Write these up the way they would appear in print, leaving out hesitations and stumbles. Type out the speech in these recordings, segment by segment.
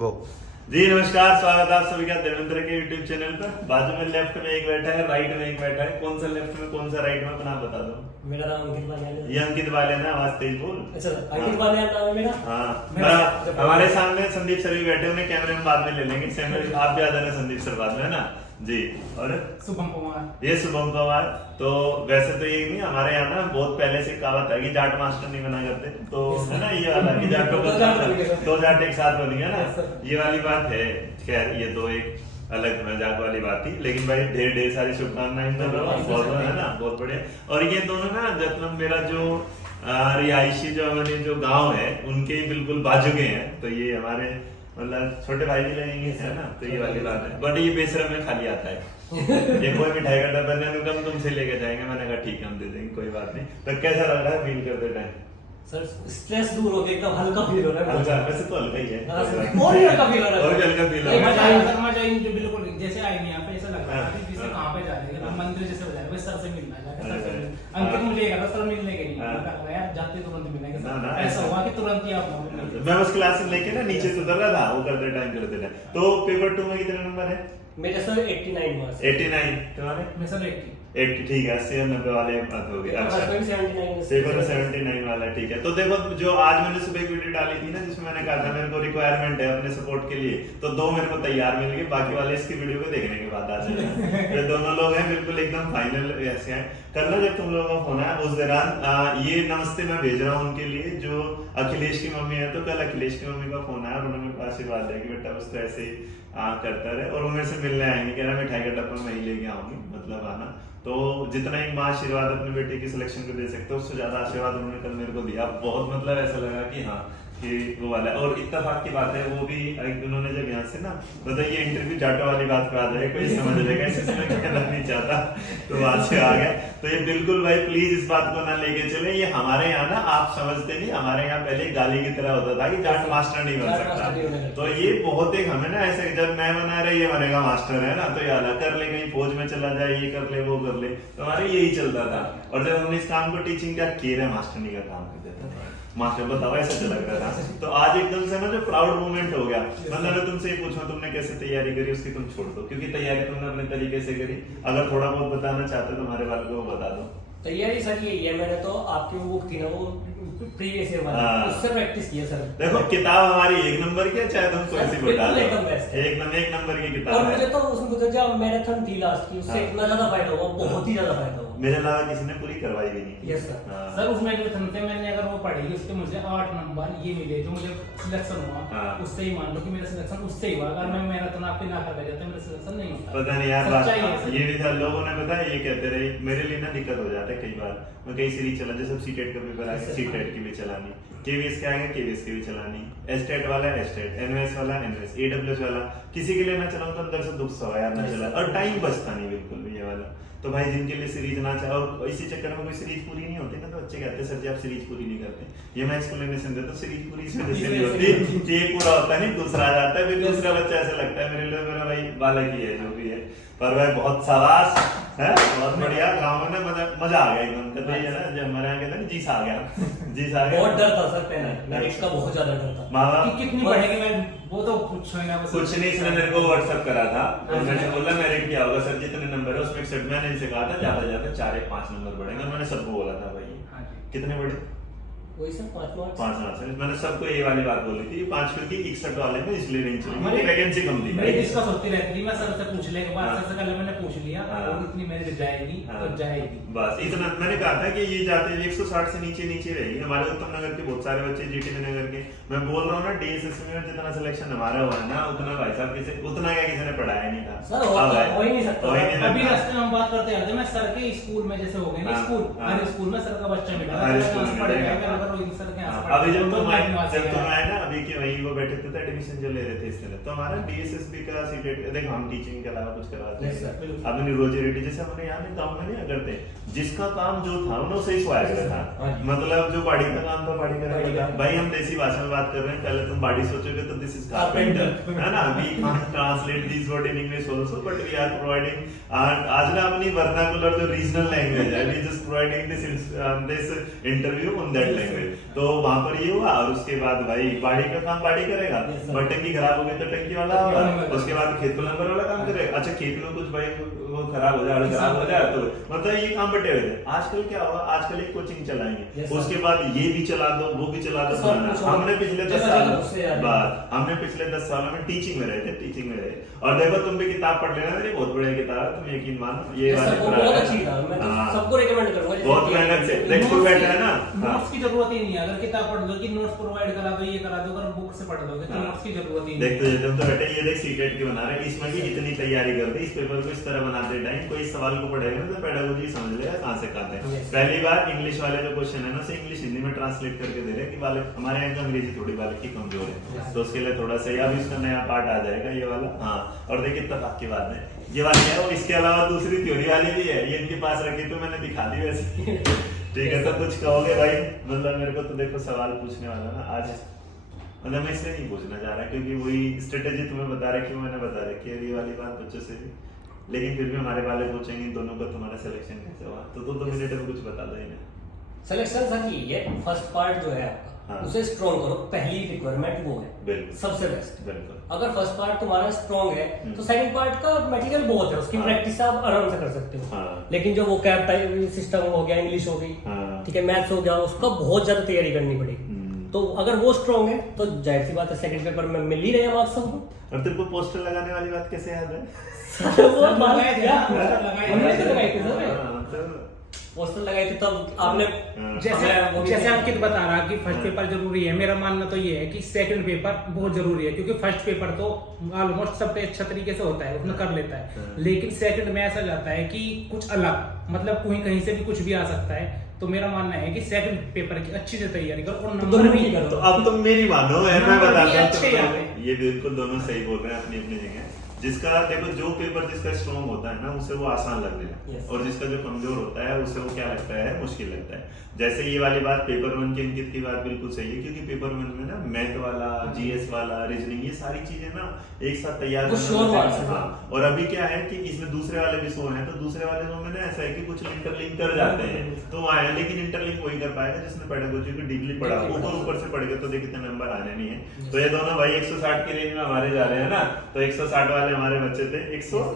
गो जी नमस्कार, स्वागत है आप सभी का देवेंद्र के यूट्यूब चैनल पर। बाजू में लेफ्ट में एक बैठा है, राइट में एक बैठा है। कौन सा लेफ्ट में कौन सा राइट में, अपना बता दो। मेरा नाम अंकित बालियान है। ये अंकित बालियान है, आवाज तेज बोल। अच्छा, अंकित बालियान नाम है मेरा। हाँ, हमारे सामने संदीप सर भी बैठे, उन्हें कैमरे में बाद में ले लेंगे। आप भी आ जाना संदीप सर बाद में, है ना जी। और शुभम कुमार, ये शुभम कुमार। तो वैसे तो ये नहीं, हमारे यहाँ ना बहुत पहले से कहावत है कि जाट मास्टर नहीं बना करते, तो है ना ये वाला कि जाटों को दो जाट एक साथ बन गया ना, ये वाली बात है। खैर ये तो एक अलग मजाक वाली बात थी, लेकिन भाई ढेर ढेर सारी शुभकामनाएं, बहुत है ना, बहुत बढ़िया। और ये दोनों ना मतलब मेरा जो रिहायशी जो हमारे जो गाँव है उनके बिल्कुल बाजू के हैं, तो ये हमारे मतलब छोटे भाई भी लगेंगे, है ना। तो ये वाली बात है। बट ये बेशरम में खाली आता है। ये कोई मिठाई का डब्बा नहीं, हम तुमसे लेके जाएंगे। मैंने कहा ठीक है, हम दे देंगे, कोई बात नहीं। तो कैसा लग रहा है फील करते टाइम? सर स्ट्रेस दूर हो गया, एकदम हल्का फील हो रहा है। हल्का, वैसे तो हल्का ही है, और भी हल्का फील हो रहा है, और भी हल्का फील हो रहा है। मजा जो बिल्कुल जैसे आएंगे यहाँ पे ऐसा लग रहा है जैसे कहाँ पे जा रहे हैं, मंदिर जैसे हो जाएगा, सर से मिलना जाएगा। अंकित मुझे ये कहा सर मिलने के लिए, यार जाते तुरंत मिलेंगे। ऐसा हुआ कि तुरंत ही आप मैं उस क्लास से लेके ना नीचे से उतर रहा था, वो करते टाइम। तो पेपर 2 में कितने नंबर है? मेरे सर 89 मार्क्स। 89 तुम्हारे? मैं सर 80 ठीक है, 80 और 90 वाले बात हो गई। अच्छा, पेपर 79 वाला, ठीक है। तो देखो, जो आज मैंने सुबह एक वीडियो डाली थी ना, जिसमें मैंने कहा था मेरे को रिक्वायरमेंट है अपने सपोर्ट के लिए, तो 2 मेरे को तैयार मिल गए। बाकी वाले इसकी वीडियो को देखने के बाद आ जाएगा। ये दोनों लोग हैं बिल्कुल एकदम फाइनल ऐसे हैं। कल ना जब तुम लोगों का फोन आया, उस दौरान ये नमस्ते मैं भेज रहा हूँ उनके लिए, जो अखिलेश की मम्मी है। तो कल अखिलेश की मम्मी का फोन आया, उन्होंने मेरे को आशीर्वाद दिया कि बेटा बस तो ऐसे ही करता रहे, और वो मेरे से मिलने आएंगे। कह रहा मिठाई का डब्बा मैं ही लेके आऊंगी, मतलब आना। तो जितना एक माँ आशीर्वाद अपने बेटे की सिलेक्शन को दे सकते हो, उससे ज्यादा आशीर्वाद उन्होंने कल मेरे को दिया। बहुत मतलब ऐसा लगा कि हाँ कि वो वाला। और इत्तेफाक की बात है, वो भी उन्होंने जब यहाँ से ना बताइए इंटरव्यू जाटो वाली बात पे आ जाए, कोई समझ लेगा, इससे मैं कहना नहीं चाहता, तो वहां से आ गया। तो ये बिल्कुल भाई प्लीज इस बात को ना लेके चले। ये हमारे यहाँ ना, आप समझते नहीं, हमारे यहाँ पहले गाली की तरह होता था कि जाट मास्टर नहीं बन सकता। तो ये बहुत एक हमें ना ऐसे, जब मैं बना रहे ये बनेगा मास्टर, है ना, तो ये अलग कर ले, कहीं फौज में चला जाए, ये कर ले वो कर ले, तो हमारे यही चलता था। और जब हमने इस काम को टीचिंग का किया, मास्टरनी का काम कर देता था, मास्टर बताओ ऐसा लग रहा था। तो आज एकदम से ना जो प्राउड मोमेंट हो गया। मतलब मैं तुमसे ये पूछूं तुमने कैसे तैयारी करी, उसकी तुम छोड़ दो, क्योंकि तैयारी तुमने अपने तरीके से करी। अगर थोड़ा बहुत बताना चाहते हो तुम्हारे वाले को बता दो। तैयारी सर यही है, मैंने तो आपकी वो बुक थी ना, वो प्रीवियस ईयर वाली, उससे प्रैक्टिस किया सर। देखो किताब हमारी 1 नंबर की है, चाहे तुम कोई सी बता दो, एक नंबर की किताब है। और मुझे तो उसमें जब मैराथन थी लास्ट की, उससे इतना ज्यादा फायदा हुआ, बहुत ही ज्यादा फायदा हुआ। मेरे अलावा किसी ने पूरी करवाई भी नहीं। Yes sir. सर उसमें मैराथन थे, मैंने अगर वो पढ़ी उसके मुझे 8 नंबर ये मिले, जो मुझे सिलेक्शन हुआ उससे ही मान लो कि मेरा सिलेक्शन उससे ही हुआ। अगर मैं मैराथन आपके ना कर जाता मेरा सिलेक्शन नहीं होता। पता नहीं यार, बात ये भी था, लोगों ने पता है ये कहते रहे। मेरे लिए ना दिक्कत हो जाता है कई बार, मैं कई सीरीज चला, जैसे सीटेट का पेपर आएगा, सीटेट की भी चलानी, केवीएस के आएंगे, केवीएस की भी चलानी, एस्टेट वाला एस्टेट, एनवीएस वाला एनवीएस, एडब्ल्यूएस वाला, किसी के लिए ना चलाऊं तो अंदर से दुख सा यार ना चला, और टाइम बचता नहीं बिल्कुल भी ये वाला। तो भाई जिनके लिए सीरीज ना चाहे, और इसी चक्कर में कोई सीरीज पूरी नहीं होती ना, तो बच्चे कहते हैं सर जी आप सीरीज पूरी नहीं करते। ये मैं एक्सप्लेनेशन देता हूँ, सीरीज पूरी इसमें नहीं होती कि एक पूरा होता नहीं, दूसरा आ जाता है, फिर दूसरा बच्चा ऐसा लगता है मेरे लिए मेरा भाई बालक ही है जो भी है। पर भाई बहुत शाबाश है, बहुत बढ़िया। गाँव में ना मजा आ गया एकदम, कहते हैं ना जब हमारे यहाँ कहते हैं जीस आ गया, जीस आ गया। बहुत डर था सर पहले, मैरिज का बहुत ज्यादा डर था। माँ कितनी पढ़ेंगे, मैं वो तो कुछ नहीं, इसने मेरे को व्हाट्सएप करा था, और मैंने बोला मेरिट क्या होगा सर, जितने नंबर है उसमें एक्सेप्ट। मैंने इनसे कहा था ज्यादा ज्यादा 4 या 5 नंबर बढ़ेंगे, और मैंने सबको बोला था भाई कितने बढ़े, वही सर 5 मार्क्स। मैंने सबको ये वाली बात बोली थी, 5 क्योंकि 61 वाले में इसलिए नहीं चली, वैकेंसी कम थी। मैं इसका सोचती रहती थी, मैं सर से पूछ ले, सर से कल मैंने पूछ लिया, और इतनी मेरिट जाएगी तो जाएगी, बस इतना। मैंने कहा था कि ये जाते 160 से नीचे रहेगी। हमारे उत्तम नगर के बहुत सारे बच्चे, जीटी नगर के, मैं बोल रहा हूँ ना, डीएसएस में जितना सिलेक्शन हमारा हुआ है ना, उतना भाई साहब उतना क्या किसी ने पढ़ाया नहीं था सर, हो ही नहीं सकता। अभी रास्ते में हम बात करते हैं, मैं सर के स्कूल में जैसे हो गए ना, स्कूल हर स्कूल में सर का बच्चा मिला, अभी जब तुम आए ना, अभी के वहीं वो बैठे थे एडमिशन जो ले रहे थे इस तरह, तो हमारा डीएसएसबी का सीटेट, देखो हम टीचिंग के अलावा कुछ करवाते हैं अपनी रोजी रोटी, जैसे हमारे यहाँ में गाँव में नहीं करते, जिसका काम जो था उन्होंने उसे ही स्वाया था। मतलब जो बाड़ी का काम था बाड़ी का, भाई हम देसी भाषा में बात कर रहे हैं, पहले तुम बाड़ी सोचोगे तो दिस इज कारपेंटर, है ना। We can't translate this word in English also, but we are providing आज ना अपनी वर्नाकुलर जो रीजनल लैंग्वेज है, we just providing this interview on that language. तो वहां पर ये हुआ, और उसके बाद भाई बाड़ी का का काम बाड़ी करेगा, Yes, sir. बट टंकी खराब हो गई तो टंकी वाला होगा, उसके बाद खेत प्लम्बर वाला काम करेगा। अच्छा खेत में कुछ भाई वो खराब हो जाए, खराब हो जाए तो मतलब ये काम बटे हुए थे। आजकल क्या हुआ, आजकल एक कोचिंग चलाएंगे, Yes, sir. उसके बाद ये भी चला दो, वो भी चला दो। सब कुछ हो। हमने पिछले 10 जगह साल जगह उससे आ रहे हैं। बाद हमने पिछले 10 सालों में टीचिंग में रहे थे, टीचिंग में रहे। और देखो तुम भी किताब पढ़ लेना, ये बहुत बढ़िया किताब है, तुम यकीन मानो ये Yes, वाली sir, वो पुरानी बहुत है। अच्छी था, मैं तो हाँ। सबको रेकमेंड करूंगा। जैसे बहुत कि- मेहनत से देख तू बैठा है ना। हाँ। नोट्स की जरूरत ही नहीं है, अगर किताब पढ़ लो कि नोट्स प्रोवाइड करा दो, ये करा दो, अगर बुक से पढ़ लोगे तो हाँ। नोट्स की जरूरत ही नहीं देख तुझे तुम तो बेटे ये देख सीक्रेट की बना रहे हैं, इसमें भी इतनी तैयारी कर दी, इस पेपर को इस तरह बनाते टाइम कोई इस सवाल को पढ़ेगा ना तो पेडागोजी समझ लेगा कहाँ से कहाँ है। Yes. पहली बार इंग्लिश वाले जो क्वेश्चन है ना उसे इंग्लिश हिंदी में ट्रांसलेट करके दे रहे हैं कि वाले हमारे यहाँ तो अंग्रेजी थोड़ी बालक की कमजोर है, Yes. तो उसके लिए थोड़ा सा अभी इसका नया पार्ट आ जाएगा ये वाला। हाँ और देखिए इत्तेफाक की बात है ये वाली है, और इसके अलावा दूसरी थ्योरी वाली भी है, ये इनके पास रखी तो मैंने दिखा दी वैसे। ठीक है तो कुछ कहोगे भाई, मतलब मेरे को तो देखो सवाल पूछने वाला ना आज, मतलब मैं इसलिए नहीं पूछना चाह रहा क्योंकि वही स्ट्रेटेजी तुम्हें बता रखी है, मैंने बता रखी है ये वाली बात बच्चों से भी, लेकिन फिर भी हमारे वाले पूछेंगे इन दोनों का तुम्हारा सिलेक्शन कैसे हुआ, तो 2 मिनट में कुछ बता दो इन्हें। सिलेक्शन सर की ये फर्स्ट पार्ट जो है आपका, हाँ। उसे स्ट्रॉन्ग करो, पहली रिक्वायरमेंट वो है बिल्कुल सबसे बेस्ट। बिल्कुल अगर फर्स्ट पार्ट तुम्हारा स्ट्रॉन्ग है तो सेकंड पार्ट का मटेरियल बहुत है, उसकी हाँ। प्रैक्टिस आप आराम से कर सकते हो। हाँ। लेकिन जो वो कैब टाइप सिस्टम हो गया, इंग्लिश हो गई, हाँ। ठीक है, मैथ्स हो गया, उसका बहुत ज्यादा तैयारी करनी पड़ेगी। तो अगर वो स्ट्रॉन्ग है तो जाहिर सी बात है सेकंड पेपर में मिल ही रहे हैं मार्क्स सबको। और तेरे को पोस्टर लगाने वाली बात कैसे याद है? वो बात लगाए थे, क्या? पोस्टर लगाए थे। हमने तो लगाए थे सर, हाँ, तो- पोस्टर लगाए थे तब आपने हाँ। जैसे अंकित बता रहा कि फर्स्ट पेपर जरूरी है, मेरा मानना तो ये है कि सेकंड पेपर बहुत जरूरी है, क्योंकि फर्स्ट पेपर तो ऑलमोस्ट सब पे अच्छा तरीके से होता है, उसमें कर लेता है, लेकिन सेकंड में ऐसा जाता है कि कुछ अलग, मतलब कहीं से भी कुछ भी आ सकता है। तो मेरा मानना है कि सेकंड पेपर की अच्छी से तैयारी करो और नंबर दोनों भी ही करो। तो अब तुम मेरी मानो है, मैं नंबर भी बताता हूँ अच्छे तुमको। आते हैं। ये बिल्कुल दोनों सही बोल रहे हैं अपनी अपनी जगह। जिसका देखो जो पेपर जिसका स्ट्रॉन्ग होता है ना उसे वो आसान लगने लगता है, Yes. और जिसका जो कमजोर होता है उसे वो क्या लगता है, मुश्किल लगता है। जैसे ये वाली बात पेपर 1 की अंकित की बात बिल्कुल सही है, क्योंकि पेपर 1 में ना मैथ वाला, जीएस वाला, रीजनिंग, ये सारी चीजें ना एक साथ तैयार वो करना sure होता बात है। है। हाँ, और अभी क्या है कि इसमें दूसरे वाले भी शो हैं, तो दूसरे वाले शो में ना ऐसा है कि कुछ इंटरलिंक कर जाते हैं तो वहाँ है, लेकिन इंटरलिंक वही कर पाएगा जिसने पेडागोजी को डीपली पढ़ा, ऊपर से पढ़ के तो देखिए नंबर आने नहीं है। तो ये दोनों भाई 160 की रेंज में हमारे जा रहे हैं ना, तो 160 वाले हमारे बच्चे थे, 162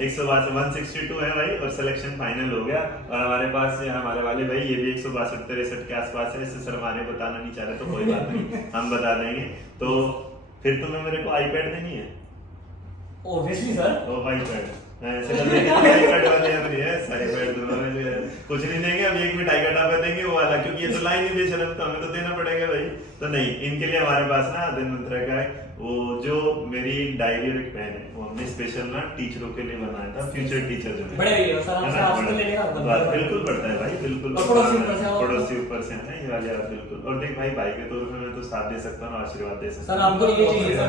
162 है भाई, और सिलेक्शन फाइनल हो गया। और हमारे पास हमारे वाले भाई ये भी 162-63 के आसपास है, इससे सर हमारे बताना नहीं चाह रहे तो कोई बात नहीं, हम बता देंगे। तो फिर तुम्हें मेरे को आईपैड देनी है, ऑब्वियसली सर। ओ आईपैड ऐसे कर देंगे, आईपैड वाले अपनी है सारे पैड दोनों में कुछ नहीं देंगे, अब 1 मिनट आई का डाबा देंगे वो वाला, क्योंकि ये तो लाइन ही बेच रहे तो हमें तो देना पड़ेगा भाई। तो नहीं, इनके लिए हमारे पास ना धनवंतरा का है वो जो मेरी डायरी और एक पेन है, वो हमने स्पेशल ना टीचरों के लिए बनाया था, फ्यूचर टीचर जो है। बड़े भैया सर, है आपसे ना, आपसे बड़ा- लेने का बस, बिल्कुल पड़ता है भाई, बिल्कुल। और पड़ोसी ऊपर से और- पड़ोसी ऊपर से है ना ये वाले आप बिल्कुल। और देख भाई भाई के तौर पे मैं तो साथ दे सकता हूँ, आशीर्वाद दे सकता हूँ। सर आपको ये चाहिए सर,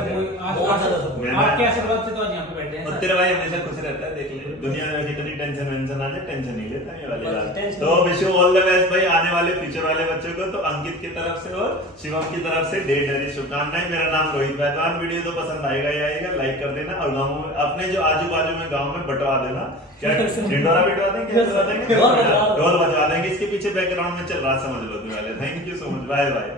बहुत ज्यादा support। आपके आशीर्वाद से तो आज यहाँ पे बैठे हैं और सर। तेरा भाई हमेशा खुश रहता है, देख ले दुनिया में कितनी टेंशन वेंशन आ जाए, टेंशन नहीं लेता ये वाली बस बात। टेंशन तो wish you all the best भाई आने वाले फ्यूचर वाले बच्चों को। तो अंकित की तरफ से और शिवम की तरफ से ढेर ढेर शुभकामनाएं। मेरा नाम रोहित बैदवान, वीडियो तो पसंद आएगा ही आएगा, लाइक कर देना, और गाँव में अपने जो आजू बाजू में गाँव में बंटवा देना। क्या ढिंडोरा बिठवा देंगे, क्या बिठवा देंगे, ढोल बजवा देंगे, इसके पीछे बैकग्राउंड में चल रहा समझ लो तुम्हारे। Thank you so much, bye bye.